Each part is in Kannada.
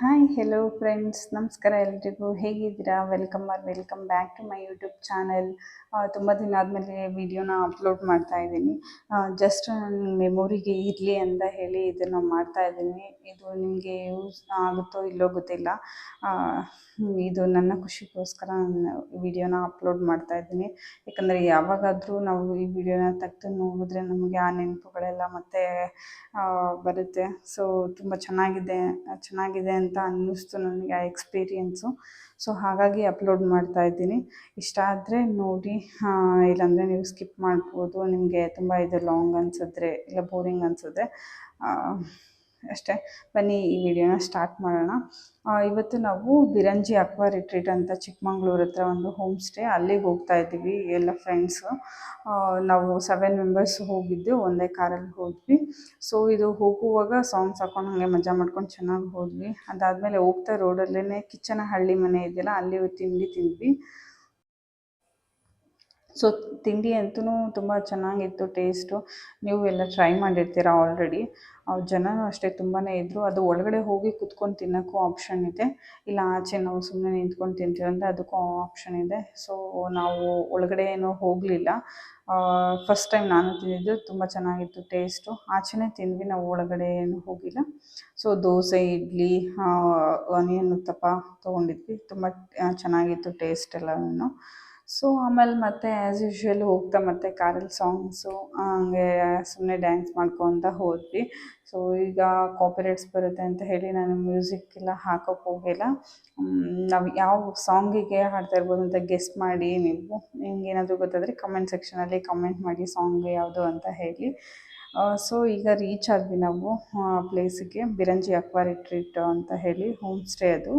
ಹಾಯ್ ಹೆಲೋ ಫ್ರೆಂಡ್ಸ್, ನಮಸ್ಕಾರ ಎಲ್ರಿಗೂ. ಹೇಗಿದ್ದೀರಾ? Welcome back to my YouTube channel. ತುಂಬ ದಿನ ಆದಮೇಲೆ ವಿಡಿಯೋನ ಅಪ್ಲೋಡ್ ಮಾಡ್ತಾ ಇದ್ದೀನಿ. ಜಸ್ಟ್ ನನ್ನ ಮೆಮೊರಿಗೆ ಇರಲಿ ಅಂತ ಹೇಳಿ ಇದನ್ನು ಮಾಡ್ತಾ ಇದ್ದೀನಿ. ಇದು ನಿಮಗೆ ಯೂಸ್ ಆಗುತ್ತೋ ಇಲ್ಲೋ ಗೊತ್ತಿಲ್ಲ. ಇದು ನನ್ನ ಖುಷಿಗೋಸ್ಕರ ನಾನು ವಿಡಿಯೋನ ಅಪ್ಲೋಡ್ ಮಾಡ್ತಾ ಇದ್ದೀನಿ. ಯಾಕಂದರೆ ಯಾವಾಗಾದರೂ ನಾವು ಈ ವಿಡಿಯೋನ ತೆಗೆದು ನೋಡಿದ್ರೆ ನಮಗೆ ಆ ನೆನಪುಗಳೆಲ್ಲ ಮತ್ತೆ ಬರುತ್ತೆ. ಸೊ ತುಂಬ ಚೆನ್ನಾಗಿದೆ ಅಂತ ಅನ್ನಿಸ್ತು ನನಗೆ ಆ ಎಕ್ಸ್ಪೀರಿಯೆನ್ಸು. ಸೊ ಹಾಗಾಗಿ ಅಪ್ಲೋಡ್ ಮಾಡ್ತಾ ಇದ್ದೀನಿ. ಇಷ್ಟ ಆದರೆ ನೋಡಿ, ಇಲ್ಲಾಂದರೆ ನೀವು ಸ್ಕಿಪ್ ಮಾಡ್ಬೋದು. ನಿಮಗೆ ತುಂಬ ಇದು ಲಾಂಗ್ ಅನಿಸಿದ್ರೆ ಇಲ್ಲ ಬೋರಿಂಗ್ ಅನಿಸಿದ್ರೆ ಅಷ್ಟೇ. ಬನ್ನಿ ಈ ವಿಡಿಯೋನ ಸ್ಟಾರ್ಟ್ ಮಾಡೋಣ. ಇವತ್ತು ನಾವು ಬಿರಂಜಿ ಅಕ್ವಾ ರಿಟ್ರೀಟ್ ಅಂತ ಚಿಕ್ಕಮಂಗ್ಳೂರು ಹತ್ರ ಒಂದು ಹೋಮ್ ಸ್ಟೇ, ಅಲ್ಲಿಗೆ ಹೋಗ್ತಾ ಇದ್ದೀವಿ ಎಲ್ಲ ಫ್ರೆಂಡ್ಸು. ನಾವು 7 ಮೆಂಬರ್ಸ್ ಹೋಗಿದ್ದು, ಒಂದೇ ಕಾರಲ್ಲಿ ಹೋದ್ವಿ. ಸೊ ಇದು ಹೋಗುವಾಗ ಸಾಂಗ್ಸ್ ಹಾಕೊಂಡು ಹಾಗೆ ಮಜಾ ಮಾಡ್ಕೊಂಡು ಚೆನ್ನಾಗಿ ಹೋದ್ವಿ. ಅದಾದಮೇಲೆ ಹೋಗ್ತಾ ರೋಡಲ್ಲೇ ಕಿಚ್ಚನಹಳ್ಳಿ ಮನೆ ಇದೆಯಲ್ಲ, ಅಲ್ಲಿ ತಿಂಡಿ ತಿಂದ್ವಿ. ಸೊ ತಿಂಡಿ ಅಂತೂ ತುಂಬ ಚೆನ್ನಾಗಿತ್ತು ಟೇಸ್ಟು. ನೀವು ಎಲ್ಲ ಟ್ರೈ ಮಾಡಿರ್ತೀರ ಆಲ್ರೆಡಿ. ಜನನೂ ಅಷ್ಟೇ ತುಂಬಾ ಇದ್ದರು. ಅದು ಒಳಗಡೆ ಹೋಗಿ ಕುತ್ಕೊಂಡು ತಿನ್ನೋಕ್ಕೂ ಆಪ್ಷನ್ ಇದೆ, ಇಲ್ಲ ಆಚೆ ನಾವು ಸುಮ್ಮನೆ ನಿಂತ್ಕೊಂಡು ತಿಂತೀವಂದರೆ ಅದಕ್ಕೂ ಆಪ್ಷನ್ ಇದೆ. ಸೊ ನಾವು ಒಳಗಡೆ ಏನೂ ಹೋಗಲಿಲ್ಲ. ಫಸ್ಟ್ ಟೈಮ್ ನಾನು ತಿಂದಿದ್ದು, ತುಂಬ ಚೆನ್ನಾಗಿತ್ತು ಟೇಸ್ಟು. ಆಚೆನೇ ತಿಂದ್ವಿ, ನಾವು ಒಳಗಡೆ ಏನೂ ಹೋಗಿಲ್ಲ. ಸೊ ದೋಸೆ, ಇಡ್ಲಿ, ಆನಿಯನ್ ಉತ್ತಪ್ಪ ತೊಗೊಂಡಿದ್ವಿ. ತುಂಬ ಚೆನ್ನಾಗಿತ್ತು ಟೇಸ್ಟ್ ಎಲ್ಲನೂ. ಸೊ ಆಮೇಲೆ ಮತ್ತೆ ಆ್ಯಸ್ ಯೂಶ್ವಲ್ ಹೋಗ್ತಾ ಮತ್ತೆ ಕಾರಲ್ಲಿ ಸಾಂಗ್ಸು ಹಂಗೆ ಸುಮ್ಮನೆ ಡ್ಯಾನ್ಸ್ ಮಾಡ್ಕೊತ ಹೋದ್ವಿ. ಸೊ ಈಗ ಕಾಪಿರೈಟ್ಸ್ ಬರುತ್ತೆ ಅಂತ ಹೇಳಿ ನಾನು ಮ್ಯೂಸಿಕ್ ಎಲ್ಲ ಹಾಕೋಕ್ಕೆ ಹೋಗಿಲ್ಲ. ನಾವು ಯಾವ ಸಾಂಗಿಗೆ ಹಾಡ್ತಾ ಇರ್ಬೋದು ಅಂತ ಗೆಸ್ಟ್ ಮಾಡಿ ನೀವು. ನಿಮ್ಗೇನಾದರೂ ಗೊತ್ತಾದರೆ ಕಮೆಂಟ್ ಸೆಕ್ಷನಲ್ಲಿ ಕಮೆಂಟ್ ಮಾಡಿ ಸಾಂಗ್ ಯಾವುದು ಅಂತ ಹೇಳಿ. ಸೊ ಈಗ ರೀಚ್ ಆದ್ವಿ ನಾವು ಪ್ಲೇಸಿಗೆ, ಬಿರಂಜಿ ಅಕ್ವಾ ರಿಟ್ರೀಟ್ ಅಂತ ಹೇಳಿ ಹೋಮ್ ಸ್ಟೇ ಅದು.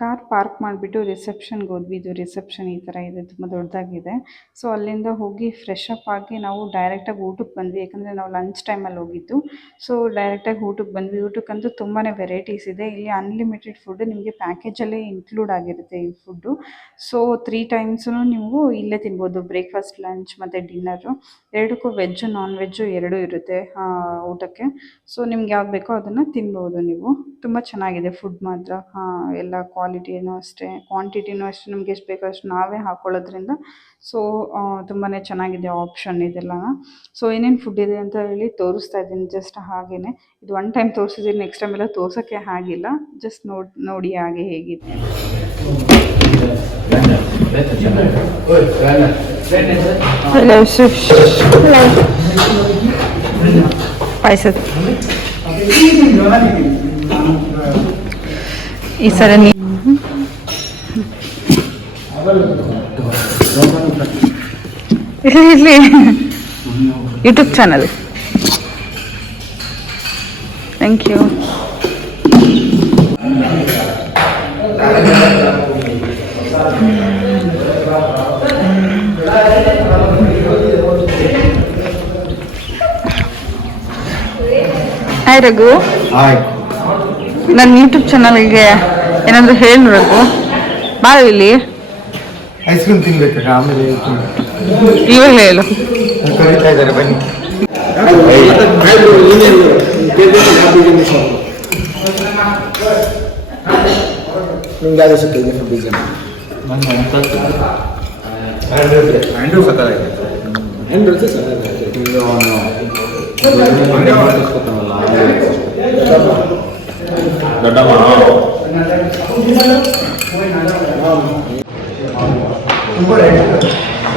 ಕಾರ್ ಪಾರ್ಕ್ ಮಾಡಿಬಿಟ್ಟು ರಿಸೆಪ್ಷನ್ಗೆ ಹೋದ್ವಿ. ಇದು ರಿಸೆಪ್ಷನ್ ಈ ಥರ ಇದೆ, ತುಂಬ ದೊಡ್ಡದಾಗಿದೆ. ಸೊ ಅಲ್ಲಿಂದ ಹೋಗಿ ಫ್ರೆಶ್ ಅಪ್ ಆಗಿ ನಾವು ಡೈರೆಕ್ಟಾಗಿ ಊಟಕ್ಕೆ ಬಂದ್ವಿ. ಯಾಕಂದರೆ ನಾವು ಲಂಚ್ ಟೈಮಲ್ಲಿ ಹೋಗಿದ್ದು. ಸೊ ಡೈರೆಕ್ಟಾಗಿ ಊಟಕ್ಕೆ ಬಂದ್ವಿ. ಊಟಕ್ಕಂತೂ ತುಂಬಾ ವೆರೈಟೀಸ್ ಇದೆ ಇಲ್ಲಿ. ಅನ್ಲಿಮಿಟೆಡ್ ಫುಡ್ ನಿಮಗೆ ಪ್ಯಾಕೇಜಲ್ಲೇ ಇನ್ಕ್ಲೂಡ್ ಆಗಿರುತ್ತೆ ಈ ಫುಡ್ಡು. ಸೊ 3 ಟೈಮ್ಸೂ ನೀವು ಇಲ್ಲೇ ತಿನ್ಬೋದು. ಬ್ರೇಕ್ಫಾಸ್ಟ್, ಲಂಚ್ ಮತ್ತು ಡಿನ್ನರು ಎರಡಕ್ಕೂ ವೆಜ್ಜು ನಾನ್ ವೆಜ್ಜು ಎರಡೂ ಇರುತ್ತೆ ಊಟಕ್ಕೆ. ಸೊ ನಿಮ್ಗೆ ಯಾವ್ದು ಬೇಕೋ ಅದನ್ನು ತಿನ್ಬೋದು ನೀವು. ತುಂಬ ಚೆನ್ನಾಗಿದೆ ಫುಡ್ ಮಾತ್ರ. ಎಲ್ಲ ಕ್ವಾಲಿಟಿನೂ ಅಷ್ಟೇ, ಕ್ವಾಂಟಿಟಿನೂ ಅಷ್ಟೇ. ನಮ್ಗೆ ಎಷ್ಟು ಬೇಕೋ ಅಷ್ಟು ನಾವೇ ಹಾಕ್ಕೊಳ್ಳೋದ್ರಿಂದ ಸೊ ತುಂಬಾ ಚೆನ್ನಾಗಿದೆ ಆಪ್ಷನ್ ಇದೆಲ್ಲ. ಸೊ ಏನೇನು ಫುಡ್ ಇದೆ ಅಂತ ಹೇಳಿ ತೋರಿಸ್ತಾ ಇದ್ದೀನಿ ಜಸ್ಟ್ ಹಾಗೇ. ಇದು 1 ಟೈಮ್ ತೋರಿಸಿದ್ದೀನಿ, ನೆಕ್ಸ್ಟ್ ಟೈಮ್ ಎಲ್ಲ ತೋರ್ಸೋಕ್ಕೆ ಆಗಿಲ್ಲ. ಜಸ್ಟ್ ನೋಡಿ ಹಾಗೆ ಹೇಗಿದೆ. ಪಾಯಸ ಈ ಸಲ ಇರಲಿ YouTube channel. Thank you. Hi Raghu. ನನ್ನ ಯೂಟ್ಯೂಬ್ ಚಾನಲ್ಗೆ ಏನಾದರೂ ಹೇಳು ರಘು. ಬಾ ಇಲ್ಲಿ. ಐಸ್ ಕ್ರೀಮ್ ತಿನ್ಬೇಕು ಆಮೇಲೆ ಇವಾಗ ಹೇಳು. ಕರೀತಾ ಇದ್ದಾರೆ ಬನ್ನಿ. ನಿಮ್ಗೆ ಯಾವ್ದು ಸಿಕ್ಕಿದೆ ಫುಡ್? ಹ್ಯಾಂಡ್ರೂ ಸಕ್ಕತ್ತಾಗಿದೆ.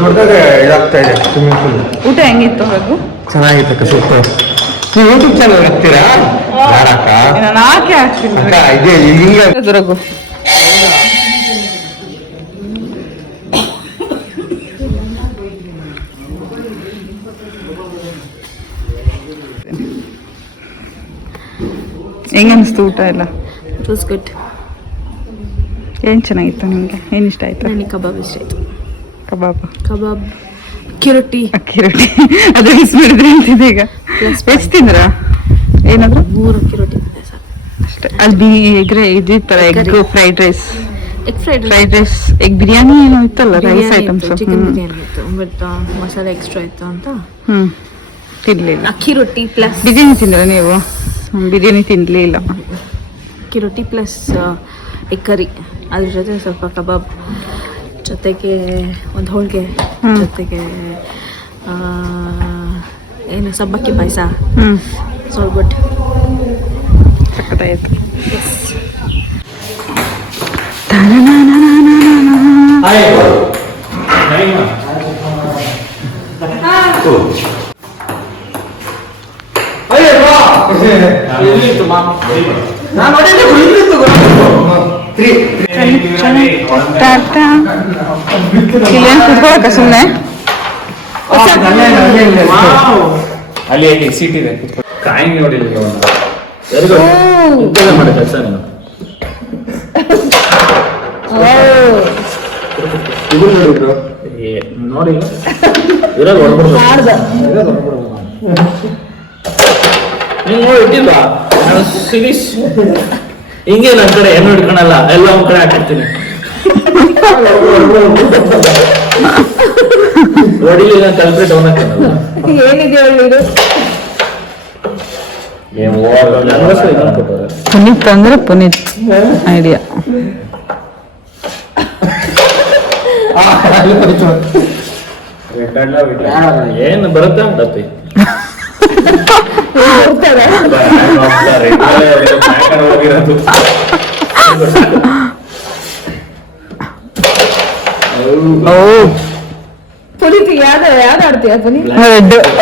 ದೊಡ್ಡದಾಗೆ ಇದಾಗ್ತಾ ಇದೆ ಸ್ವಿಮ್ಮಿಂಗ್ ಪೂಲ್. ಊಟ ಹೆಂಗಿತ್ತು ರಘು? ಚೆನ್ನಾಗಿತ್ತು ಸೂಪರ್. ನೀವು ಯೂಟ್ಯೂಬ್ ಚಾನಲ್ ಹಾಕ್ತೀರಾ? ನಾನು ಹಾಕಿ ಹಾಕ್ತೀನಿ ಇದೆ ಹಿಂಗೆ ರಘು. ಹೆಂಗನ್ನಿಸ್ತು ಊಟ ಎಲ್ಲ? It was good. ಏನು ಚೆನ್ನಾಗಿತ್ತು ನಿಮಗೆ? ಏನು ಇಷ್ಟ ಆಯಿತು? ನನಗೆ ಕಬಾಬ್ ಇಷ್ಟ ಆಯಿತು. ಕಬಾಬ್ ಅಕ್ಕಿ ರೊಟ್ಟಿ ಅದು ಮಿಸ್ ಮಾಡಿದ್ರೆ ಅಂತಿದೆ ಈಗ. ಎಷ್ಟು ತಿಂದ್ರ ಏನಾದ್ರು 3 ಅಕ್ಕಿ ರೊಟ್ಟಿ ಅಷ್ಟೇ. ಅಲ್ಲಿ ಇದಿತ್ತಲ್ಲ egg fried rice, fried egg biryani ಏನೋ ಇತ್ತಲ್ಲ, ರೈಸ್ ಐಟಮ್ಸ್. ಚಿಕನ್ ಬಿರಿಯಾನಿ ಇತ್ತು ಬಟ್ ಮಸಾಲೆ ಎಕ್ಸ್ಟ್ರಾ ಇತ್ತು ಅಂತ ತಿನ್ಲಿಲ್ಲ. ಅಕ್ಕಿ ರೊಟ್ಟಿ ಪ್ಲಸ್ ಬಿರಿಯಾನಿ ತಿಂದ್ರ ನೀವು? ಬಿರಿಯಾನಿ ತಿನ್ಲಿಲ್ಲ. ಅಕ್ಕಿ ರೊಟ್ಟಿ ಪ್ಲಸ್ ಎಗ್ ಕರಿ, ಅದ್ರ ಜೊತೆ ಸ್ವಲ್ಪ ಕಬಾಬ್, ಜೊತೆಗೆ ಒಂದು ಹೋಳಿಗೆ, ಜೊತೆಗೆ ಏನು ಸಬ್ಬಕ್ಕಿ ಪಾಯಸ. So good, ಸಕ್ಕತ್ತಾಯ್ತು. ಕುತ್ಕೊಳಕ ಸುಮ್ಮನೆ ಅಲ್ಲಿ ಸೀಟ್ ಇದೆ, ಕಾಯಿ ನೋಡಿಲ್ಲ ಮಾಡಿ ಕೆಲಸ ನೋಡಿ ನೀವು ಇಟ್ಟಿಲ್ಲ ಸಿರೀಸ್ ಹಿಂಗೆ ನನ್ನ ಕಡೆ ಏನು ಹಿಡ್ಕೊಳಲ್ಲ, ಎಲ್ಲ ಒಂದ್ ಕಡೆ ಹಾಕಿರ್ತೀನಿ. ಹೊಡಿಲಿಲ್ಲ ಕಲ್ಪ್ರೇಟ್ ಅವನ ಪುನೀತ್ ಅಂದ್ರೆ ಪುನೀತ್ ಐಡಿಯಾ. ಏನು ಬರುತ್ತೆ ಅಂತಪ್ಪಿ ಪುನೀತ್ ಯಾವ್ದು ಆಡ್ತೀಯ ಪುನೀತ್?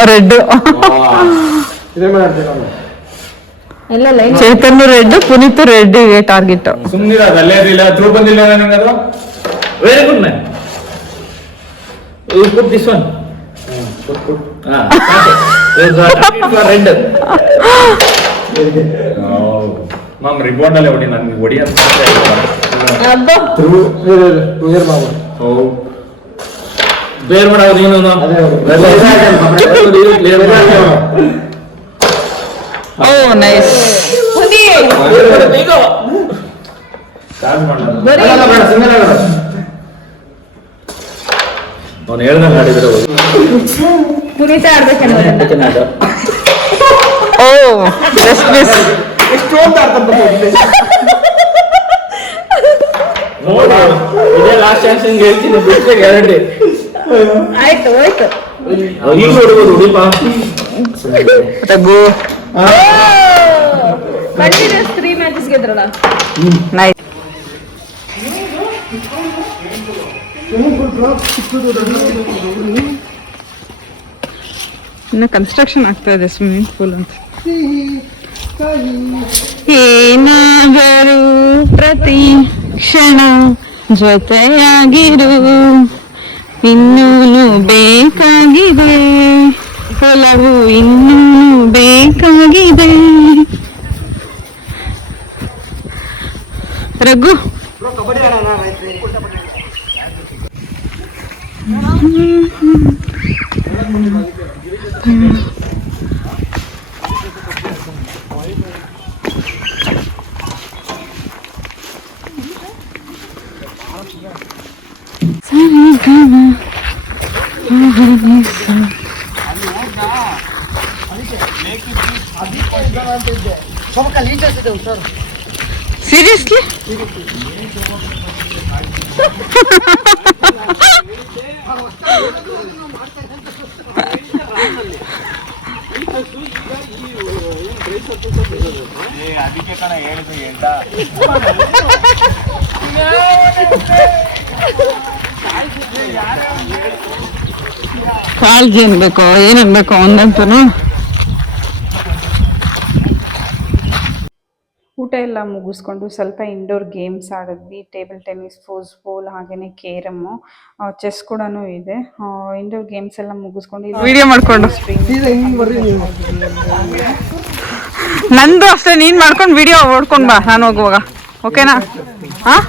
ರೆಡ್ ಎಲ್ಲ ಲೈನ್ ಚೈತನ್ಯ ರೆಡ್, ಪುನೀತ್ ರೆಡ್ ಟಾರ್ಗೆಟ್. ಸುಮ್ಮನಿರ ಅಲ್ಲೇ ಇರಲಿಲ್ಲ, ಥ್ರೂ ಬಂದಿಲ್ಲ ನನಗದು. Very good man. You put this one. Put. Red. Oh. Mom, ribbon alle hodi nange hodi anta ಅಬ್ಬಾ through clear ಮಾಡು. Oh. ಬೇರೆ ಮಾಡೋದು ಏನು ಓ ನೈಸ್. ಅವನು ಹೇಳ್ದಂಗೆ ಆಡಿದ್ರೆ ಪುನೀತ ಆಡ್ಬೇಕನ್ನೋದು. ಓ ಜಸ್ಟ್ ಮಿಸ್. ಇದೇ ಲಾಸ್ಟ್ ಚಾನ್ಸ್ ಹಿಂಗೆ ಹೇಳ್ತೀನಿ, ಬಿಟ್ಟರೆ ಗ್ಯಾರಂಟಿ. ಆಯ್ತು ಹೋಯ್ತು. ಈಗ ನೋಡ್ಬೋದು ಉಡಿಪ ತಗೋ. ಕಂಟಿನ್ಯೂಸ್ 3 ಮ್ಯಾಚಸ್ ಗೆದ್ರಲ್ಲ. ನೈಸ್. ಇನ್ನು ಕನ್ಸ್ಟ್ರಕ್ಷನ್ ಆಗ್ತಾ ಇದೆ ಸ್ವಿಮ್ಮಿಂಗ್ ಪೂಲ್ ಅಂತ. ಏನಾದರೂ ಪ್ರತಿ ಕ್ಷಣ ಜೊತೆಯಾಗಿರು, ಇನ್ನೂನು ಬೇಕಾಗಿದೆ ಒಲವು, ಇನ್ನೂನು ಬೇಕಾಗಿದೆ. ರಘು ಸೀರಿಯಸ್ಲಿ ಅದಕ್ಕೆ ಕಣ ಹೇಳಿದ್ದು ಎಂತ ಕಾಲ್ಗೆ ಏನ್ ಬೇಕೋ ಏನೇನ್ ಬೇಕೋ ಒಂದಂತೂ. ಊಟ ಎಲ್ಲ ಮುಗಿಸ್ಕೊಂಡು ಸ್ವಲ್ಪ ಇಂಡೋರ್ ಗೇಮ್ಸ್ ಆಡಿದ್ವಿ. ಟೇಬಲ್ ಟೆನ್ನಿಸ್, ಫುಟ್ಬಾಲ್, ಹಾಗೆಯೇ ಕೇರಮ್ಮು, ಚೆಸ್ ಕೂಡ ಇದೆ. ಇಂಡೋರ್ ಗೇಮ್ಸ್ ಎಲ್ಲ ಮುಗಿಸ್ಕೊಂಡು ವಿಡಿಯೋ ಮಾಡ್ಕೊಂಡು ನಂದು ಅಷ್ಟೇ, ನೀನು ಮಾಡ್ಕೊಂಡು ವಿಡಿಯೋ ಓಡ್ಕೊಂಡು ಬಾ ನಾನು ಹೋಗುವಾಗ, ಓಕೆನಾ? ಹಾಂ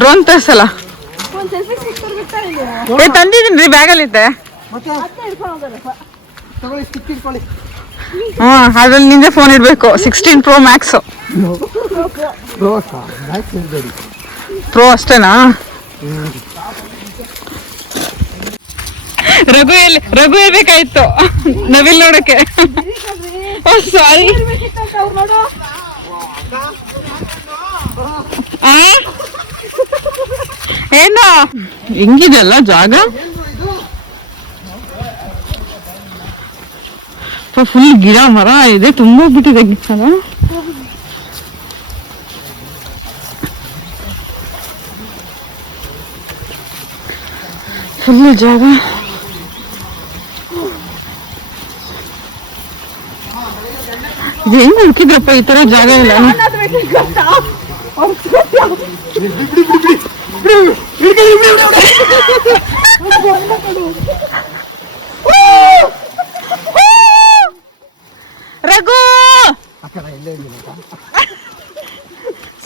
ಡ್ರೋನ್ ತರಿಸಲ್ಲ. ತಂದಿದ್ದೀನಿ ರೀ ಬ್ಯಾಗಲ್ಲಿದ್ದೆ. ಅದ್ರಲ್ಲಿ ನಿಂದೆ ಫೋನ್ ಇಡ್ಬೇಕು. 16 Pro Max. ಪ್ರೋ ಅಷ್ಟೇನಾ? ರಘು ಇರ್ಬೇಕಾಯ್ತು ನವಿಲ್ ನೋಡಕ್ಕೆ. ಸಾರಿ. ಏನೋ ಹೆಂಗಿದೆಲ್ಲ ಜಾಗ, ಫುಲ್ ಗಿಡ ಮರ ಇದೆ, ತುಂಬ ಬಿಟ್ಟಿದೆ ಗಿಡ. ಫುಲ್ ಜಾಗ. ಇದು ಹೆಂಗ್ ಹುಡುಕಿದ್ರಪ್ಪ ಈ ತರ ಜಾಗ ಇಲ್ಲ? ರಘು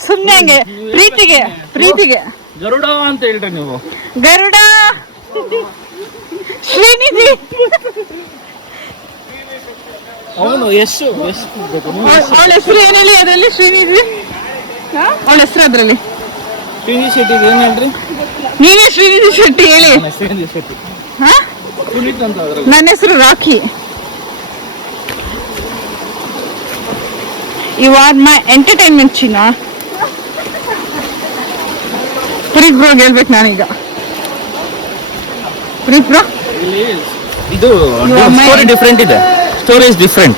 ಸುಮ್ಮನೆ ಹಂಗೆ ಪ್ರೀತಿಗೆ ಗರುಡ ಅಂತ ಹೇಳ್ರಿ ನೀವು. ಗರುಡ ಶ್ರೀನಿಧಿ ಅವನು ಎಷ್ಟು ಅವಳ ಹೆಸರು ಏನ್ ಹೇಳಿ ಅದರಲ್ಲಿ? ಶ್ರೀನಿಧಿ ಅವಳ ಹೆಸರು ಅದ್ರಲ್ಲಿ. ಶ್ರೀನಿಧಿ ಶೆಟ್ಟಿ ಏನ್ ಹೇಳ್ರಿ? ನೀವೇ ಶ್ರೀನಿಧಿ ಶೆಟ್ಟಿ ಹೇಳಿ. ಶ್ರೀನಿಧಿ ಶೆಟ್ಟಿ. ಪುನೀತ್ ಅಂತ ಅದ್ರಲ್ಲಿ. ನನ್ನ ಹೆಸರು Rakhi. You are my entertainment ಚಿನ್ನ. ಪುನೀತ್ ಬ್ರೋ ಹೇಳ್ಬೇಕು ನಾನೀಗ. ಪುನೀತ್ ಬ್ರೋ ಇದು ಸ್ಟೋರಿ ಡಿಫ್ರೆಂಟ್ ಇದೆ. Story is different.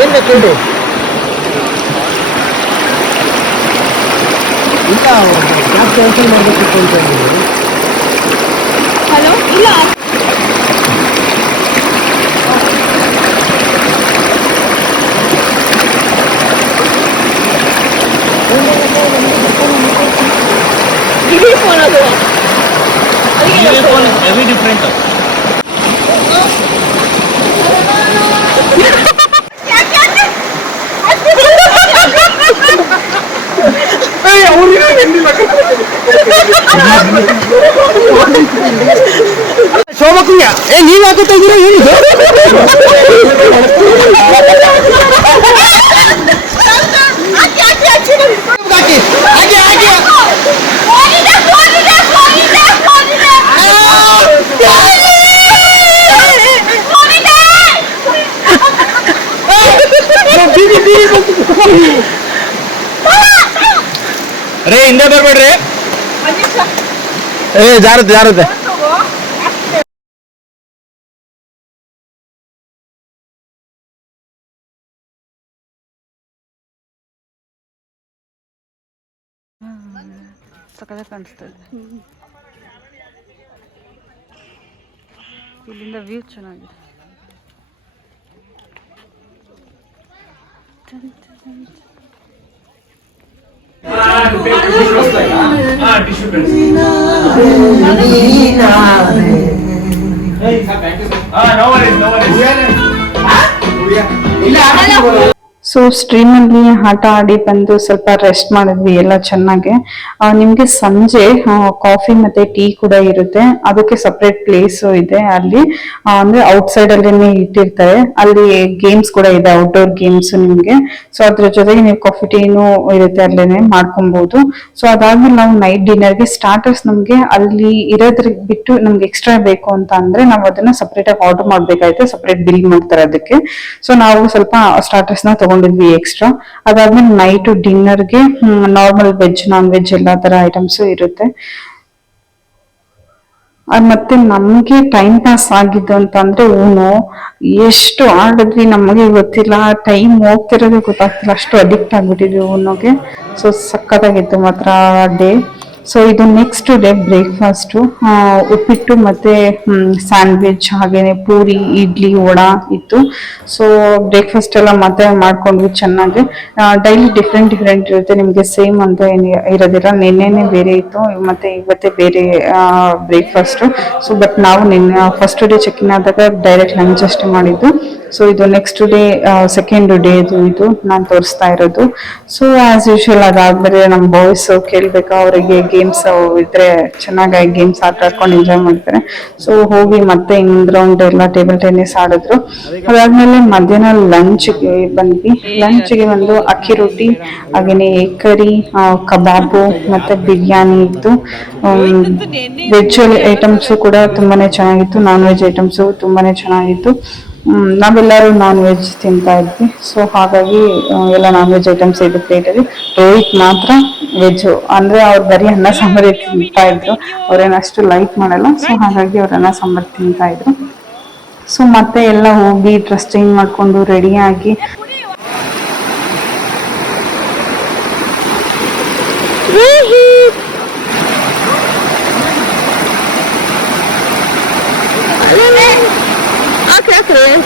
ಏನ್ ಬೇಕು ಇಲ್ಲ ಕ್ಯಾಬ್ ಕ್ಯಾನ್ಸಲ್ ಮಾಡಬೇಕಿತ್ತು ಅಂತ ಹೇಳಿದ್ರು. ಹಲೋ ಇಲ್ಲ ಫೋನ್ ಅದು ವೆರಿ ಡಿಫ್ರೆಂಟ್. ಶೋಭಕ್ರಿಯ ನೀವ್ ಹಾಕುತ್ತಾ ಇದ್ದೀರಾ? ಏನಿದು? ರೇ ಹಿಂದೆ ಬರ್ಬೇಡ್ರಿ. ಜಾರುತ್ತೆ ಸಕಲ ಕಾಣಿಸ್ತದೆ. ಇಲ್ಲಿಂದ ವ್ಯೂ ಚೆನ್ನಾಗಿದೆ. ಸೊ ಸ್ಟ್ರೀಮಲ್ಲಿ ಆಟ ಆಡಿ ಬಂದು ಸ್ವಲ್ಪ ರೆಸ್ಟ್ ಮಾಡಿದ್ವಿ ಎಲ್ಲ ಚೆನ್ನಾಗಿ. ನಿಮಗೆ ಸಂಜೆ ಕಾಫಿ ಮತ್ತೆ ಟೀ ಕೂಡ ಇರುತ್ತೆ. ಅದಕ್ಕೆ ಸಪ್ರೇಟ್ ಪ್ಲೇಸು ಇದೆ ಅಲ್ಲಿ. ಅಂದ್ರೆ ಔಟ್ಸೈಡ್ ಅಲ್ಲೇನೆ ಇಟ್ಟಿರ್ತಾರೆ. ಅಲ್ಲಿ ಗೇಮ್ಸ್ ಕೂಡ ಇದೆ, ಔಟ್ಡೋರ್ ಗೇಮ್ಸ್ ನಿಮ್ಗೆ. ಸೊ ಅದ್ರ ಜೊತೆಗೆ ನೀವು ಕಾಫಿ ಟೀನು ಇರುತ್ತೆ, ಅಲ್ಲೇನೆ ಮಾಡ್ಕೊಬಹುದು. ಸೊ ಅದಾದ್ಮೇಲೆ ನಾವು ನೈಟ್ ಡಿನ್ನರ್ಗೆ ಸ್ಟಾರ್ಟರ್ಸ್ ನಮ್ಗೆ ಅಲ್ಲಿ ಇರೋದ್ರ ಬಿಟ್ಟು ನಮ್ಗೆ ಎಕ್ಸ್ಟ್ರಾ ಬೇಕು ಅಂತ ಅಂದ್ರೆ ನಾವು ಅದನ್ನ ಸಪ್ರೇಟ್ ಆಗಿ ಆರ್ಡರ್ ಮಾಡ್ಬೇಕಾಯ್ತು. ಸಪ್ರೇಟ್ ಬಿಲ್ ಮಾಡ್ತಾರೆ ಅದಕ್ಕೆ. ಸೊ ನಾವು ಸ್ವಲ್ಪ ಸ್ಟಾರ್ಟರ್ಸ್ ನ ತಗೊಂಡಿದ್ವಿ ಎಕ್ಸ್ಟ್ರಾ. ಅದಾದ್ಮೇಲೆ ನೈಟ್ ಡಿನ್ನರ್ಗೆ ನಾರ್ಮಲ್ ವೆಜ್ ನಾನ್ ವೆಜ್ ಎಲ್ಲಾ ತರ ಐಟಮ್ಸ್ ಇರುತ್ತೆ. ಮತ್ತೆ ನಮ್ಗೆ ಟೈಮ್ ಪಾಸ್ ಆಗಿದ್ದು ಅಂತಂದ್ರೆ ಊನು ಎಷ್ಟು ಆಡಿದ್ವಿ ನಮಗೆ ಗೊತ್ತಿಲ್ಲ. ಟೈಮ್ ಹೋಗ್ತಿರೋದೇ ಗೊತ್ತಾಗ್ತಿಲ್ಲ, ಅಷ್ಟು ಅಡಿಕ್ಟ್ ಆಗ್ಬಿಟ್ಟಿದ್ವಿ ಊನೋಗೆ. ಸೊ ಸಕ್ಕತ್ತಾಗಿತ್ತು ಮಾತ್ರ ಡೇ. ಸೊ ಇದು ನೆಕ್ಸ್ಟ್ ಡೇ ಬ್ರೇಕ್ಫಾಸ್ಟು, ಉಪ್ಪಿಟ್ಟು ಮತ್ತು ಸ್ಯಾಂಡ್ವಿಚ್ ಹಾಗೆಯೇ ಪೂರಿ, ಇಡ್ಲಿ, ವಡಾ ಇತ್ತು. ಸೊ ಬ್ರೇಕ್ಫಾಸ್ಟ್ ಎಲ್ಲ ಮತ್ತೆ ಮಾಡ್ಕೊಂಡ್ವಿ ಚೆನ್ನಾಗಿ. ಡೈಲಿ ಡಿಫ್ರೆಂಟ್ ಇರುತ್ತೆ, ನಿಮಗೆ ಸೇಮ್ ಅಂತ ಏನು ಇರೋದಿಲ್ಲ. ನಿನ್ನೆನೇ ಬೇರೆ ಇತ್ತು ಮತ್ತು ಇವತ್ತೇ ಬೇರೆ ಬ್ರೇಕ್ಫಾಸ್ಟು. ಸೊ ಬಟ್ ನಾವು ನಿನ್ನೆ ಫಸ್ಟ್ ಡೇ ಚೆಕ್-ಇನ್ ಆದಾಗ ಡೈರೆಕ್ಟ್ ಲಂಚ್ ಅಷ್ಟೇ ಮಾಡಿದ್ದು. ಸೊ ಇದು ನೆಕ್ಸ್ಟ್ ಡೇ ಸೆಕೆಂಡ್ ಡೇ ಇದು ನಾನು ತೋರಿಸ್ತಾ ಇರೋದು. ಸೊ ಆ್ಯಸ್ ಯೂಶುವಲ್ ಅದಾದ್ಮೇಲೆ ನಮ್ಮ ಬಾಯ್ಸ್ ಕೇಳಬೇಕು, ಅವರಿಗೆ ಗೇಮ್ಸ್ ಇದ್ರೆ ಚೆನ್ನಾಗಿ ಗೇಮ್ಸ್ ಆಡ್ಕೊಂಡು ಎಂಜಾಯ್ ಮಾಡ್ತಾರೆ. ಸೊ ಹೋಗಿ ಮತ್ತೆ ಇನ್ನೊಂದು ರೌಂಡ್ ಎಲ್ಲ ಟೇಬಲ್ ಟೆನ್ನಿಸ್ ಆಡಿದ್ರು. ಅದಾದ್ಮೇಲೆ ಮಧ್ಯಾಹ್ನ ಲಂಚ್ಗೆ ಬಂದ್ವಿ. ಲಂಚ್ಗೆ ಬಂದು ಅಕ್ಕಿ ರೊಟ್ಟಿ ಹಾಗೇನೆ ಎಗ್ ಕರಿ, ಕಬಾಬು ಮತ್ತೆ ಬಿರಿಯಾನಿ ಇತ್ತು. ವೆಜ್ ಐಟಮ್ಸು ಕೂಡ ತುಂಬಾನೇ ಚೆನ್ನಾಗಿತ್ತು, ನಾನ್ ವೆಜ್ ಐಟಮ್ಸು ತುಂಬಾನೇ ಚೆನ್ನಾಗಿತ್ತು. ನಾವೆಲ್ಲರೂ ನಾನ್ ವೆಜ್ ತಿಂತಾ ಇದ್ವಿ. ಸೊ ಹಾಗಾಗಿ ಎಲ್ಲ ನಾನ್ ವೆಜ್ ಐಟಮ್ಸ್ ಇದೆ ಪ್ಲೇಟಲ್ಲಿ. ರೋಹಿತ್ ಮಾತ್ರ ವೆಜ್ಜು, ಅಂದರೆ ಅವ್ರು ಬರೀ ಅನ್ನ ಸಾಂಬಾರು ತಿಂತಾ ಇದ್ರು, ಅವ್ರೇನು ಅಷ್ಟು ಲೈಕ್ ಮಾಡಲ್ಲ. ಸೊ ಹಾಗಾಗಿ ಅವ್ರು ಅನ್ನ ಸಾಂಬಾರು ತಿಂತಾ ಇದ್ರು. ಸೊ ಮತ್ತೆ ಎಲ್ಲ ಹೋಗಿ ಡ್ರೆಸ್ ಚೇಂಜ್ ಮಾಡಿಕೊಂಡು ರೆಡಿಯಾಗಿ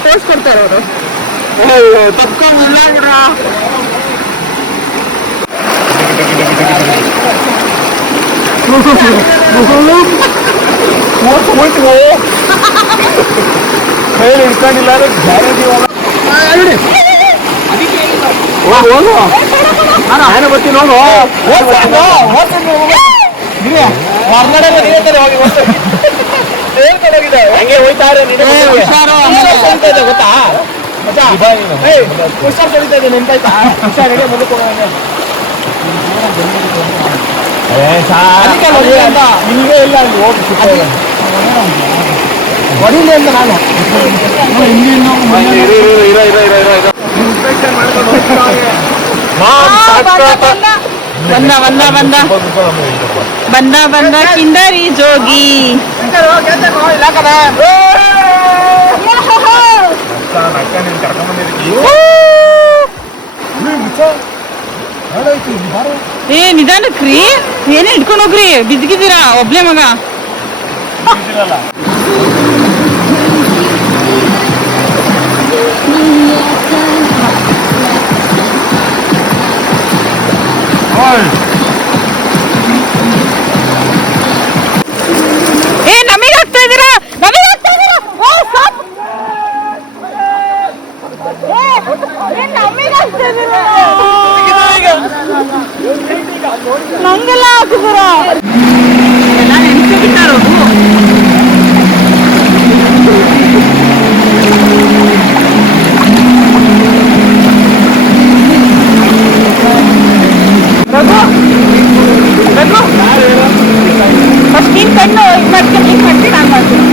ಪೋಸ್ ಕೊಡ್ತಾರೆ ಅವರು. ಇಟ್ಕೊಂಡಿಲ್ಲ ನಾನು ಬರ್ತೀನಿ ನೋಡು. ಹಂಗೆ ಹೋಯ್ತಾರೆ ಗೊತ್ತಾ? ಹುಷಾರ್ ಹೊಡಿತಾ ಇದೆ ನೆನ್ಪಾಯ್ತಾ? ಹುಷಾರಿಗೆ ಮುಂದಕ್ಕೆ ಹೋಗೋಣ. ನಿಮಗೆ ಇಲ್ಲ ಅಲ್ಲಿ ಹೋಗಿ ಹೊಡಿಲಿ ಅಂತ ನಾನು ಬಂದ ಕಿಂದರಿ ಜೋಗಿ. ಏ ನಿಧಾನಕ್ರಿ, ಏನೇ ಇಟ್ಕೊಂಡು ಹೋಗ್ರಿ, ಬಿದ್ದಿದ್ದೀರಾ ಒಬ್ಳೆ ಮಗ. ಏ ನಮಗೆ ಆಗ್ತಾ ಇದ್ದೀರಾ, ನಮಗೆ ಆಗ್ತಾ ಇದ್ದೀರಾ. ನಂಗೆಲ್ಲ ಹಾಕಿದ್ದೀರ ಎಲ್ಲ ನೆನ್ಸಿ ಬಿಟ್ಟಾರು. ಫಸ್ಟ್ ನೀನ್ ಕಣ್ಣು ಇದು ಮಾಡ್ಕೊಂಡು ಈಗ ಮಾಡ್ತೀನಿ, ನಾನು ಮಾಡ್ತೀನಿ.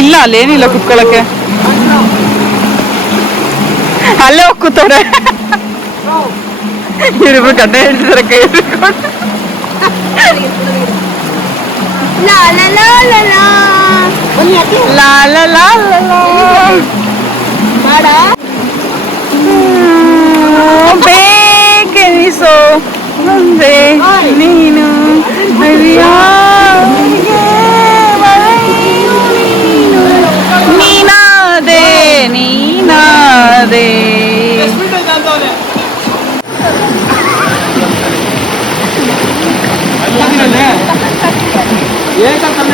ಇಲ್ಲ ಅಲ್ಲೇನಿಲ್ಲ ಕುತ್ಕೊಳ್ಳಕ್ಕೆ, ಅಲ್ಲೇ ಹೋಗಿ ಕೂತವ್ರೆ. ಇವ್ರಿಬ್ರು ಗಡ್ಡೆ ಹೇಳ್ತಿದಾರೆ ಕೈ ಹಿಡ್ಕೊಂಡು. ಬೇಕೆನಿಸೋ ಮುಂದೆ ನೀನು ನೀನಾದೆ ನೀನಾದೆ. ರೈಟ್ ಅದೇ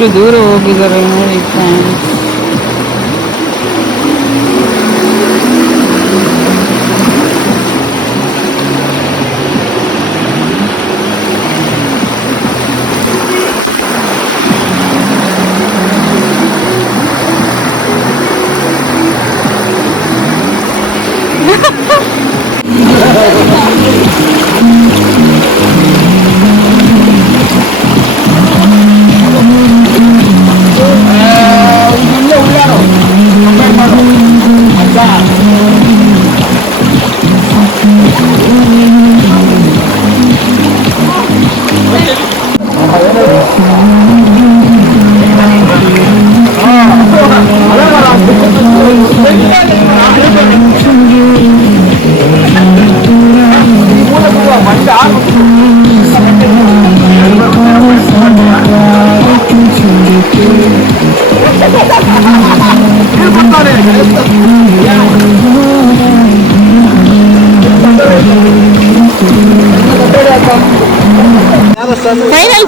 ಎಷ್ಟು ದೂರ ಹೋಗಿದ್ದಾರೆ ನೋಡಿ ಫ್ರೆಂಡ್ಸ್.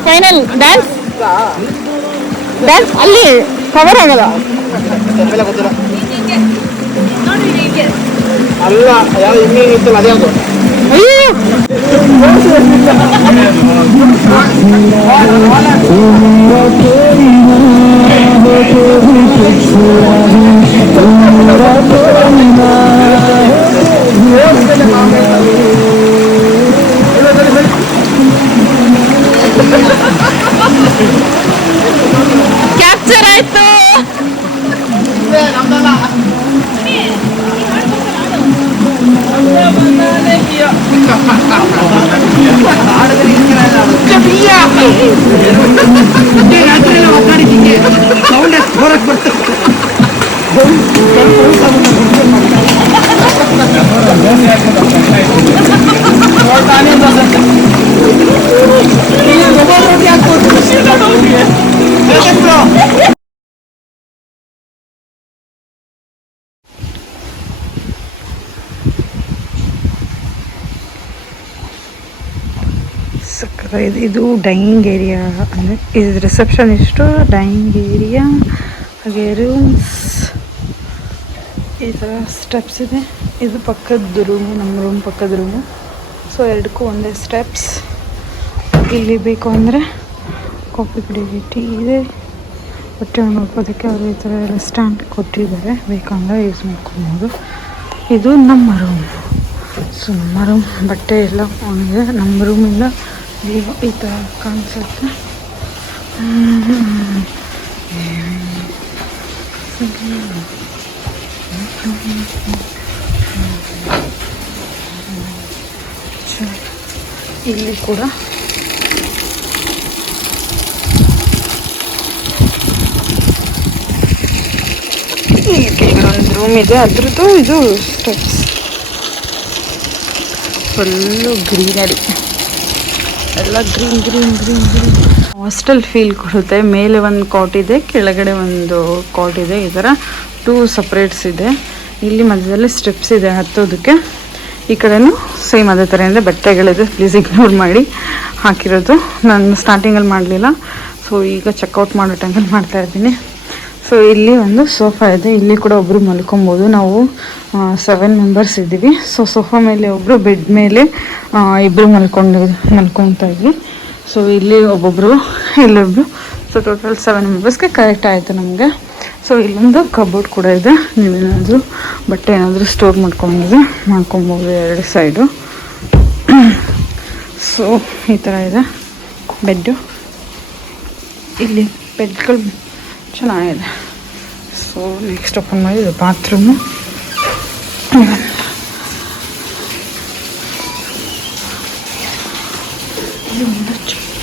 ಫೈನಲ್ ಡ್ಯಾನ್ಸ್ ಅಲ್ಲಿ ಕವರ್ ಆಗಲ್ಲ. ಅಲ್ಲ ಯಾವ ಹಿಂಗೆ ಇತ್ತಲ್ಲ ಅದೇ ಅದು. ಕ್ಯಾಪ್ಚರ್ ಆಯ್ತು. ಇದು ಡೈನಿಂಗ್ ಏರಿಯಾ, ಅಂದರೆ ಇದು ರಿಸೆಪ್ಷನಿಸ್ಟು, ಡೈನಿಂಗ್ ಏರಿಯಾ, ಹಾಗೆ ರೂಮ್ಸ್, ಈ ಥರ ಸ್ಟೆಪ್ಸ್ ಇದೆ. ಇದು ಪಕ್ಕದ ರೂಮು, ನಮ್ಮ ರೂಮ್ ಪಕ್ಕದ ರೂಮು. ಸೊ ಎರಡಕ್ಕೂ ಒಂದೇ ಸ್ಟೆಪ್ಸ್. ಇಲ್ಲಿ ಬೇಕು ಅಂದರೆ ಕಾಫಿ ಕುಡಿಯೋಕ್ಕೆ ಟೀ ಇದೆ. ಬಟ್ಟೆ ನೋಡ್ಕೋದಕ್ಕೆ ಅವರು ಈ ಥರ ಎಲ್ಲ ಸ್ಟ್ಯಾಂಡ್ ಕೊಟ್ಟಿದ್ದಾರೆ, ಬೇಕಂದರೆ ಯೂಸ್ ಮಾಡ್ಕೊಬೋದು. ಇದು ನಮ್ಮ ರೂಮ್. ಸೊ ನಮ್ಮ ರೂಮ್ ಬಟ್ಟೆ ಎಲ್ಲ ಒಣಗಿದೆ. ನಮ್ಮ ರೂಮಿಂದ ಈ ಥರ ಕಾಣಿಸುತ್ತೆ. ಇಲ್ಲಿ ಕೂಡ ಒಂದು ರೂಮ್ ಇದೆ, ಅದ್ರದ್ದು ಇದು ಸ್ಟೆಪ್ಸ್. ಫುಲ್ಲು ಗ್ರೀನರಿ, ಎಲ್ಲ green green green green. Hostel feel ಕೊಡುತ್ತೆ. ಮೇಲೆ ಒಂದು ಕಾಟ್ ಇದೆ, ಕೆಳಗಡೆ ಒಂದು ಕಾಟ್ ಇದೆ. ಈ ಥರ 2 ಸಪ್ರೇಟ್ಸ್ ಇದೆ. ಇಲ್ಲಿ ಮಧ್ಯದಲ್ಲಿ ಸ್ಟೆಪ್ಸ್ ಇದೆ ಹತ್ತೋದಕ್ಕೆ. ಈ ಕಡೆನೂ ಸೇಮ್ ಅದೇ ಥರ ಅಂದರೆ ಬಟ್ಟೆಗಳಿದೆ. ಪ್ಲೀಸ್ ಇಗ್ನೋರ್ ಮಾಡಿ, ಹಾಕಿರೋದು ನಾನು ಸ್ಟಾರ್ಟಿಂಗಲ್ಲಿ ಮಾಡಲಿಲ್ಲ. ಸೊ ಈಗ ಚೆಕ್ಔಟ್ ಮಾಡೋ ಟೈಮಲ್ಲಿ ಮಾಡ್ತಾಯಿದ್ದೀನಿ. ಸೊ ಇಲ್ಲಿ ಒಂದು ಸೋಫಾ ಇದೆ. ಇಲ್ಲಿ ಕೂಡ ಒಬ್ಬರು ಮಲ್ಕೊಬೋದು. ನಾವು 7 ಮೆಂಬರ್ಸ್ ಇದ್ದೀವಿ. ಸೊ ಸೋಫಾ ಮೇಲೆ ಒಬ್ಬರು, ಬೆಡ್ ಮೇಲೆ ಇಬ್ಬರು ಮಲ್ಕೊತಾ ಇದ್ವಿ. ಸೊ ಇಲ್ಲಿ ಒಬ್ಬೊಬ್ಬರು, ಇಲ್ಲೊಬ್ಬರು. ಸೊ ಟೋಟಲ್ 7 ಮೆಂಬರ್ಸ್ಗೆ ಕರೆಕ್ಟ್ ಆಯಿತು ನಮಗೆ. ಸೊ ಇಲ್ಲೊಂದು ಕಬೋರ್ಡ್ ಕೂಡ ಇದೆ. ನೀವೇನಾದರೂ ಬಟ್ಟೆ ಏನಾದರೂ ಸ್ಟೋರ್ ಮಾಡ್ಕೊಬೋದು ಎರಡು ಸೈಡು. ಸೊ ಈ ಥರ ಇದೆ ಬೆಡ್ಡು. ಇಲ್ಲಿ ಬೆಡ್ಗಳು ಚೆನ್ನಾಗಿದೆ. ಸೊ ನೆಕ್ಸ್ಟ್ ಓಪನ್ ಮಾಡಿ ಇದು ಬಾತ್ರೂಮು. ಇದು ಒಂದು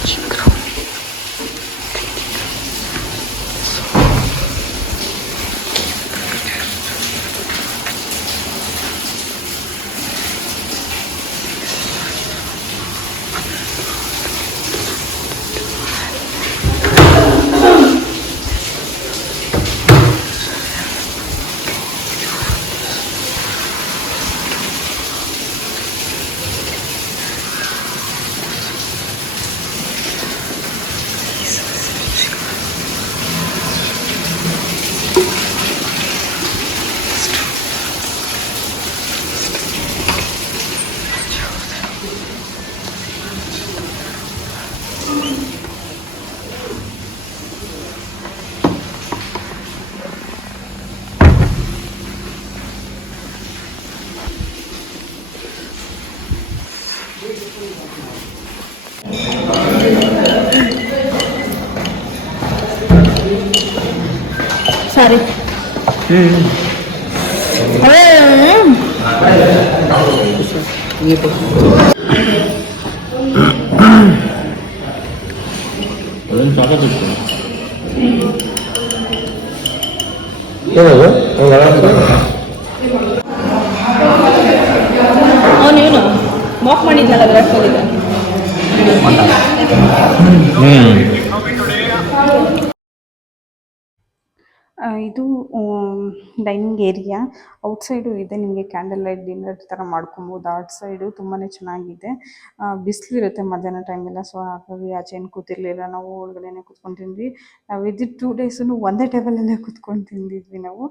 ಚಿಕ್ಕ ರೂಮ್. ರೀ ಅವನೇನು ಮಾಫ್ ಮಾಡಿದ್ನಲ್ಲ ವಿರಾಟ್ ಕೊಹ್ಲಿಗೆ. ಇದು ಡೈನಿಂಗ್ ಏರಿಯಾ. ಔಟ್ಸೈಡು ಇದೆ, ನಿಮಗೆ ಕ್ಯಾಂಡಲ್ ಲೈಟ್ ಡಿನ್ನರ್ ಥರ ಮಾಡ್ಕೊಬೋದು. ಔಟ್ ಸೈಡು ತುಂಬಾ ಚೆನ್ನಾಗಿದೆ. ಬಿಸಿಲಿರುತ್ತೆ ಮಧ್ಯಾಹ್ನ ಟೈಮೆಲ್ಲ, ಸೊ ಹಾಗಾಗಿ ಆಚೆ ಏನು ಕೂತಿರ್ಲಿಲ್ಲ, ನಾವು ಒಳಗಡೆನೇ ಕೂತ್ಕೊಂಡು ತಿಂದ್ವಿ. ನಾವು ಇದ್ದಿದ್ದು 2 ಡೇಸೂ ಒಂದೇ ಟೇಬಲಲ್ಲೇ ಕೂತ್ಕೊಂಡು ತಿಂದಿದ್ವಿ ನಾವು.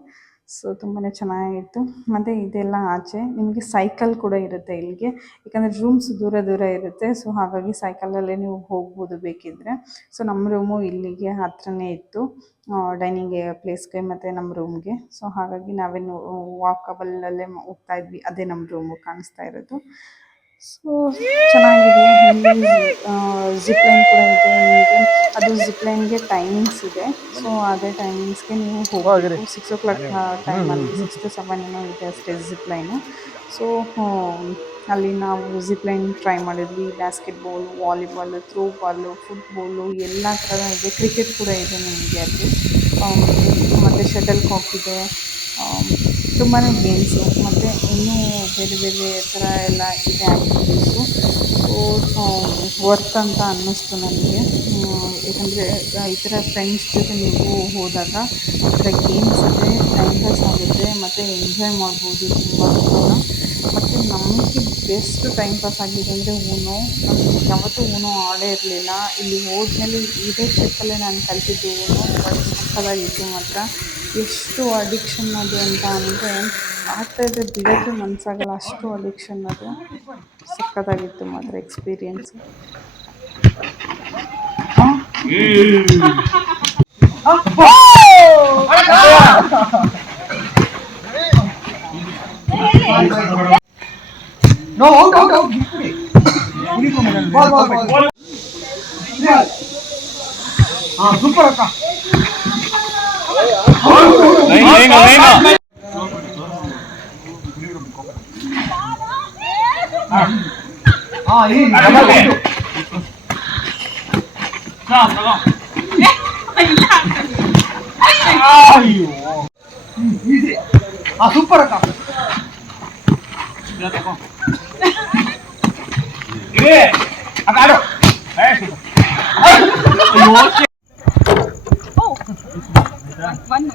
ಸೊ ತುಂಬಾ ಚೆನ್ನಾಗಿತ್ತು. ಮತ್ತು ಇದೆಲ್ಲ ಆಚೆ ನಿಮಗೆ ಸೈಕಲ್ ಕೂಡ ಇರುತ್ತೆ ಇಲ್ಲಿಗೆ, ಯಾಕಂದರೆ ರೂಮ್ಸ್ ದೂರ ದೂರ ಇರುತ್ತೆ. ಸೊ ಹಾಗಾಗಿ ಸೈಕಲಲ್ಲೇ ನೀವು ಹೋಗ್ಬೋದು ಬೇಕಿದ್ದರೆ. ಸೊ ನಮ್ಮ ರೂಮು ಇಲ್ಲಿಗೆ ಹತ್ರನೇ ಇತ್ತು, ಡೈನಿಂಗ್ ಪ್ಲೇಸ್ಗೆ ಮತ್ತು ನಮ್ಮ ರೂಮ್ಗೆ. ಸೊ ಹಾಗಾಗಿ ನಾವೇನು ವಾಕಬಲ್ಲಲ್ಲೇ ಹೋಗ್ತಾ ಇದ್ವಿ. ಅದೇ ನಮ್ಮ ರೂಮು ಕಾಣಿಸ್ತಾ ಇರೋದು. ಸೊ ಚೆನ್ನಾಗಿದೆ. ಇಲ್ಲಿ ಜಿಪ್ ಲೈನ್ ಕೂಡ ಇದೆ ನಿಮಗೆ. ಅದು ಜಿಪ್ ಲೈನ್ಗೆ ಟೈಮಿಂಗ್ಸ್ ಇದೆ. ಸೊ ಅದೇ ಟೈಮಿಂಗ್ಸ್ಗೆ ನೀವು ಹೋಗಬೇಕು. 6 o'clock ಟೈಮಲ್ಲಿ 6 to 7 ಏನೋ ಇದೆ ಅಷ್ಟೇ ಜಿಪ್ ಲೈನು. ಸೊ ಅಲ್ಲಿ ನಾವು ಜಿಪ್ ಲೈನ್ ಟ್ರೈ ಮಾಡಿದ್ವಿ. ಬಾಸ್ಕೆಟ್ಬಾಲ್, ವಾಲಿಬಾಲು, ಥ್ರೋಬಾಲು, ಫುಟ್ಬಾಲು ಎಲ್ಲ ಥರ ಇದೆ. ಕ್ರಿಕೆಟ್ ಕೂಡ ಇದೆ ನಿಮಗೆ ಅಲ್ಲಿ. ಮತ್ತು ಶಟಲ್ ಕಾಕ್ ಇದೆ. ತುಂಬಾ ಗೇಮ್ಸು ಮತ್ತು ಇನ್ನೂ ಬೇರೆ ಬೇರೆ ಥರ ಎಲ್ಲ ಇದೆ ಆ್ಯಕ್ಟಿವಿಟೀಸು. ಸೊ ವರ್ತ್ ಅಂತ ಅನ್ನಿಸ್ತು ನನಗೆ, ಏಕೆಂದರೆ ಈ ಥರ ಫ್ರೆಂಡ್ಸ್ ಜೊತೆ ನೀವು ಹೋದಾಗ ಈ ಥರ ಗೇಮ್ಸ್ ಇದೆ, ಟೈಮ್ ಪಾಸ್ ಆಗುತ್ತೆ ಮತ್ತು ಎಂಜಾಯ್ ಮಾಡ್ಬೋದು ತುಂಬ ಕೂಡ. ಮತ್ತು ನಮಗೆ ಬೆಸ್ಟ್ ಟೈಮ್ ಪಾಸ್ ಆಗಿದೆ ಅಂದರೆ ಊನೋ. ನಾನು ಯಾವತ್ತೂ ಊನೋ ಆಡೇ ಇರಲಿಲ್ಲ. ಇಲ್ಲಿ ಹೋದ್ಮೇಲೆ ಇದೇ ಟ್ರಿಪ್ಪಲ್ಲೇ ನಾನು ಕಲಿತಿದ್ದು ಊನೋ. ಬಟ್ ಸಕ್ಕತ್ತಾಗಿತ್ತು ಮಾತ್ರ. ಎಷ್ಟು ಅಡಿಕ್ಷನ್ ಅದು ಅಂತ ಅಂದರೆ ಆಡ್ತಾಯಿದ್ರೆ ಬಿಡೋಕ್ಕೆ ಮನಸ್ಸಾಗಲ್ಲ, ಅಷ್ಟು ಅಡಿಕ್ಷನ್ ಅದು. ಸಕ್ಕತ್ತಾಗಿತ್ತು ಮಾತ್ರ ಎಕ್ಸ್ಪೀರಿಯನ್ಸು. ಸೂಪರ್ ಅಕ್ಕ. ಸೂಪರ್ ಅಕ್ಕ.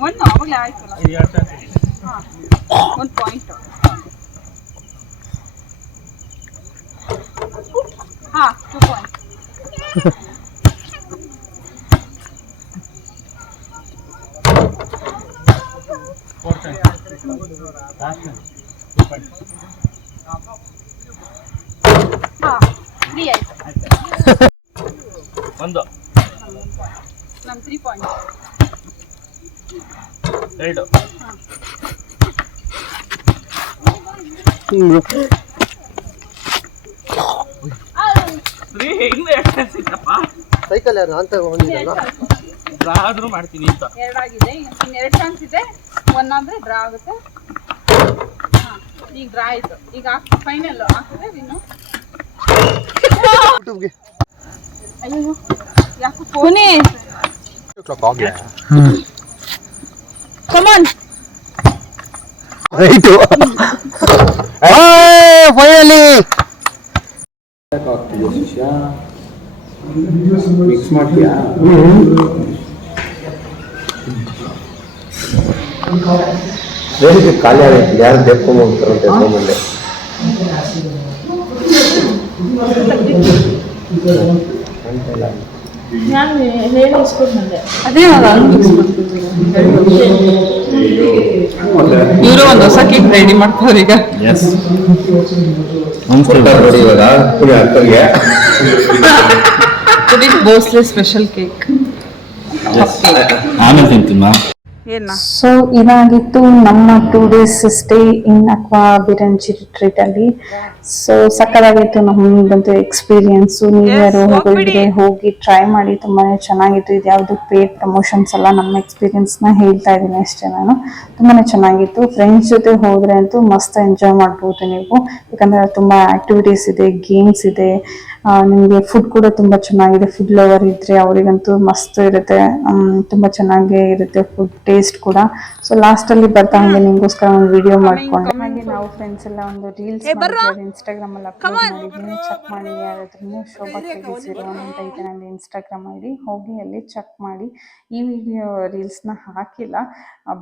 ಒಂದು ಅವಾಗಲೇ ಆಯ್ತಲ್ಲ, 1 ಪಾಯಿಂಟ್. ಹಾಂ 2 ಪಾಯಿಂಟ್. ಹಾಂ 3 ಆಯ್ತು. ಒಂದು ನಮ್ಮ 3 ಪಾಯಿಂಟ್. 2 ಸೈಕಲ್ ಯಾರು ಅಂತ ಬಂದಿದ್ದಲ್ಲ, ಡ್ರಾ ಆದ್ರೂ ಮಾಡ್ತೀನಿ ಅಂತ. 2 ಆಗಿದೆ. ಇನ್ನು 2 ಚಾನ್ಸ್ ಇದೆ. 1 ಆದರೆ ಡ್ರಾ ಆಗುತ್ತೆ. ಹಾಂ ಈಗ ಡ್ರಾ ಆಯಿತು. ಈಗ ಫೈನಲ್ ಆಗ್ತದೆ ವಿನ್ನು. ಯೂಟ್ಯೂಬ್ಗೆ ಅಯ್ಯೋ ಯಾಕೆ ಫೋನೇ ಆಗ್ಲೇ ಕಮಾನ್ ರೈಟು. ಫೈನಲಿ ಮಿಕ್ಸ್ ಮಾಡ್ತೀಯಾ? ಖಾಲಿ ಆಗೈತೆ, ಯಾರು ತೆಕ್ಕೊಂಡ್ಬಂದು ತೆಕ್ಕೊಂಬಂದೆ. ನಾನು ಹೇಳಿ ಇಸ್ಕೊಂಡು ಬಂದೆ. ಅದೇ ಇವರು ಒಂದು ಹೊಸ ಕೇಕ್ ರೆಡಿ ಮಾಡ್ತಾರೆ ಈಗ. ನೋಡಿ ಇವಾಗ ಪುಡಿ ಅಕ್ಕಗೆ ಭೋಸ್ಲೆ ಸ್ಪೆಷಲ್ ಕೇಕ್. ಆಮೇಲೆ ತಿಂತೀನಿ. ಏನ ಸೊ ಇದಾಗಿತ್ತು ನಮ್ಮ 2 days stay in Aqua Biranji retreat ಅಲ್ಲಿ. ಸೊ ಸಕ್ಕದಾಗಿತ್ತು ನಮ್ಮದಂತೂ ಎಕ್ಸ್ಪೀರಿಯನ್ಸು. ನೀವ್ಯಾರು ಹೋಗಿದ್ರೆ ಹೋಗಿ ಟ್ರೈ ಮಾಡಿ, ತುಂಬಾನೇ ಚೆನ್ನಾಗಿತ್ತು. ಇದು ಯಾವುದು ಪೇಡ್ ಪ್ರಮೋಷನ್ಸ್ ಅಲ್ಲ, ನಮ್ಮ ಎಕ್ಸ್ಪೀರಿಯನ್ಸ್ನ ಹೇಳ್ತಾ ಇದ್ದೀನಿ ಅಷ್ಟೇ ನಾನು. ತುಂಬಾನೇ ಚೆನ್ನಾಗಿತ್ತು. ಫ್ರೆಂಡ್ಸ್ ಜೊತೆ ಹೋದ್ರೆ ಅಂತೂ ಮಸ್ತ್ ಎಂಜಾಯ್ ಮಾಡ್ಬೋದು ನೀವು, ಯಾಕಂದ್ರೆ ತುಂಬ ಆಕ್ಟಿವಿಟೀಸ್ ಇದೆ, ಗೇಮ್ಸ್ ಇದೆ, ನಿಮಗೆ ಫುಡ್ ಕೂಡ ತುಂಬ ಚೆನ್ನಾಗಿದೆ. ಫುಡ್ ಲವರ್ ಇದ್ರೆ ಅವರಿಗಂತೂ ಮಸ್ತ್ ಇರುತ್ತೆ, ತುಂಬ ಚೆನ್ನಾಗೇ ಇರುತ್ತೆ ಫುಡ್ ಟೇಸ್ಟ್ ಕೂಡ. ಸೊ ಲಾಸ್ಟಲ್ಲಿ ಬರ್ತಾ ಹಂಗೆ ನಿಮಗೋಸ್ಕರ ಒಂದು ವಿಡಿಯೋ ಮಾಡ್ಕೊಂಡೆ. ಹಾಗೆ ನಾವು ಫ್ರೆಂಡ್ಸ್ ಎಲ್ಲ ಒಂದು ರೀಲ್ಸ್ ಮಾಡಿದ್ದೀವಿ, ಇನ್ಸ್ಟಾಗ್ರಾಮಲ್ಲಿ ಅಪ್ಲೋಡ್ ಮಾಡಿದ್ದೀನಿ. ಚೆಕ್ ಮಾಡಿ, ಯಾರಾದ್ರೂ ಶೋಭಾ KD01 ಅಂತ ಇದೆ ನನ್ನ ಇನ್ಸ್ಟಾಗ್ರಾಮ್ ID, ಹೋಗಿ ಅಲ್ಲಿ ಚೆಕ್ ಮಾಡಿ. ಈ ವಿಡಿಯೋ ರೀಲ್ಸ್ನ ಹಾಕಿಲ್ಲ,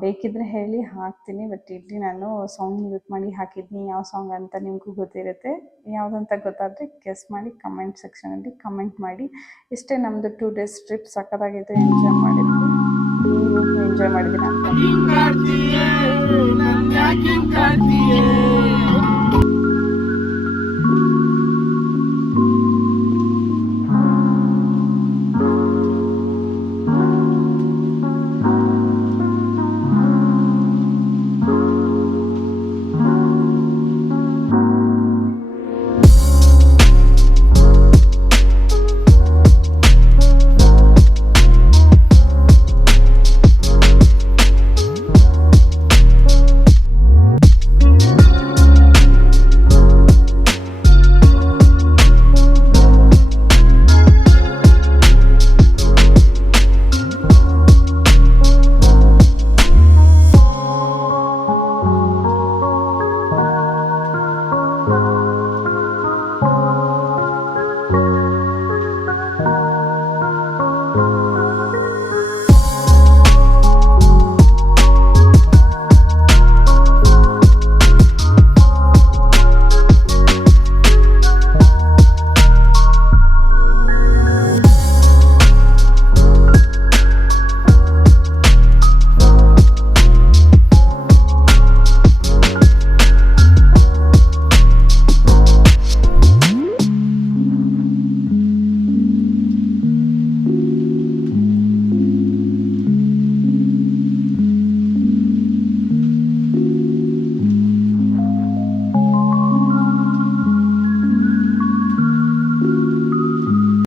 ಬೇಕಿದ್ರೆ ಹೇಳಿ ಹಾಕ್ತೀನಿ. ಬಟ್ ಇಲ್ಲಿ ನಾನು ಸಾಂಗ್ ಮ್ಯೂಟ್ ಮಾಡಿ ಹಾಕಿದ್ದೀನಿ. ಯಾವ ಸಾಂಗ್ ಅಂತ ನಿಮಗೂ ಗೊತ್ತಿರುತ್ತೆ, ಯಾವುದಂತ ಗೊತ್ತಾದರೆ ಗೆಸ್ ಮಾಡಿ ಕಮೆಂಟ್ ಸೆಕ್ಷನಲ್ಲಿ ಕಮೆಂಟ್ ಮಾಡಿ. ಇಷ್ಟೇ ನಮ್ಮದು 2 days ಟ್ರಿಪ್. ಸಕ್ಕತ್ತಾಗಿತ್ತು, ಎಂಜಾಯ್ ಮಾಡಿದ್ವಿ. ನೀವು ಎಂಜಾಯ್ ಮಾಡಿದ್ದೀರಾ ಅಂತ